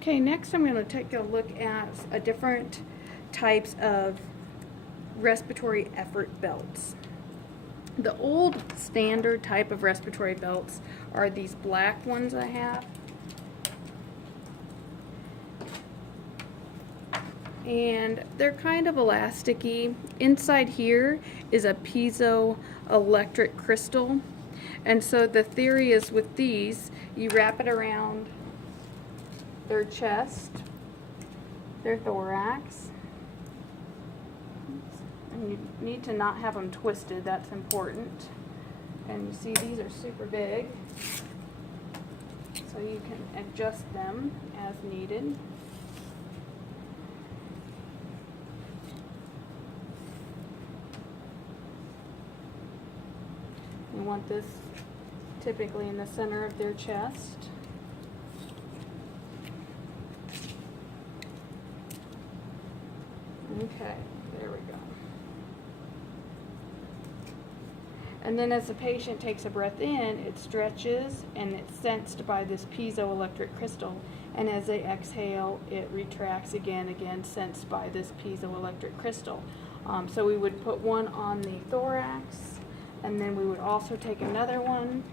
Okay, next I'm going to take a look at different types of respiratory effort belts. The old standard type of respiratory belts are these black ones I have. And they're kind of elasticy. Inside here is a piezoelectric crystal. And so the theory is with these, you wrap it around their chest, their thorax, and you need to not have them twisted, that's important. And you see these are super big, so you can adjust them as needed. You want this typically in the center of their chest. Okay, there we go. And then as the patient takes a breath in, it stretches and it's sensed by this piezoelectric crystal. And as they exhale, it retracts again, sensed by this piezoelectric crystal. So we would put one on the thorax, and then we would also take another one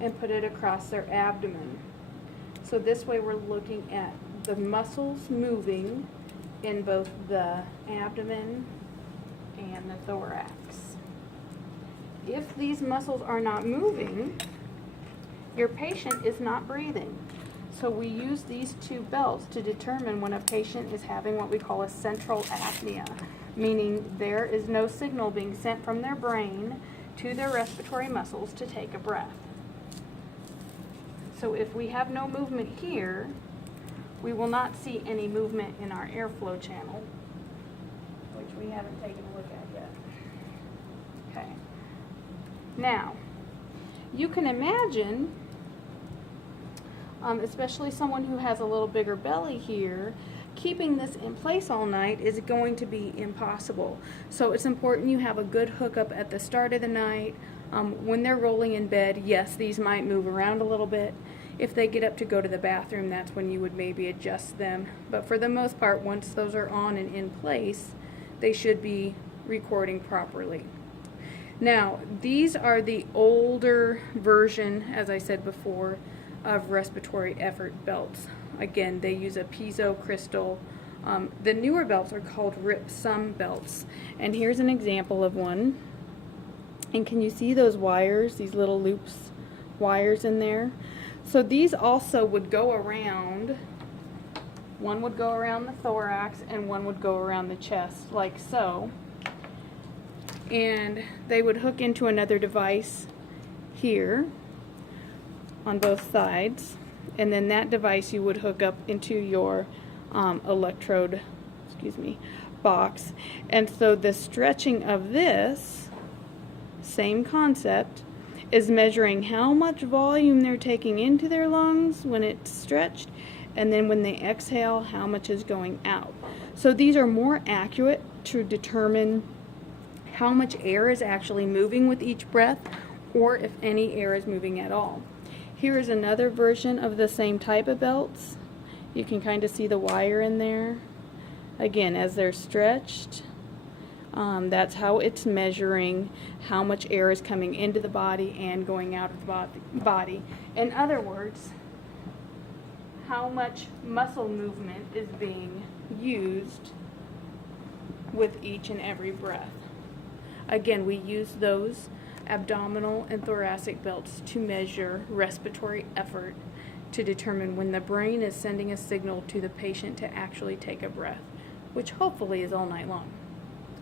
and put it across their abdomen. So this way we're looking at the muscles moving in both the abdomen and the thorax. If these muscles are not moving, your patient is not breathing. So we use these two belts to determine when a patient is having what we call a central apnea, meaning there is no signal being sent from their brain to their respiratory muscles to take a breath. So if we have no movement here, we will not see any movement in our airflow channel, which we haven't taken a look at yet. Okay. Now, you can imagine, especially someone who has a little bigger belly here, keeping this in place all night is going to be impossible. So it's important you have a good hookup at the start of the night. When they're rolling in bed, yes, these might move around a little bit. If they get up to go to the bathroom, that's when you would maybe adjust them. But for the most part, once those are on and in place, they should be recording properly. Now, these are the older version, as I said before, of respiratory effort belts. Again, they use a piezo crystal. The newer belts are called RIP-SUM belts. And here's an example of one. And can you see those wires, these little loops, wires in there? So these also would go around, one would go around the thorax and one would go around the chest, like so. And they would hook into another device here on both sides. And then that device you would hook up into your electrode, box. And so the stretching of this, same concept, is measuring how much volume they're taking into their lungs when it's stretched, and then when they exhale, how much is going out. So these are more accurate to determine how much air is actually moving with each breath, or if any air is moving at all. Here is another version of the same type of belts. You can kind of see the wire in there. Again, as they're stretched, that's how it's measuring how much air is coming into the body and going out of the body. In other words, how much muscle movement is being used with each and every breath. Again, we use those abdominal and thoracic belts to measure respiratory effort to determine when the brain is sending a signal to the patient to actually take a breath, which hopefully is all night long.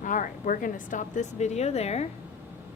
Alright, we're going to stop this video there.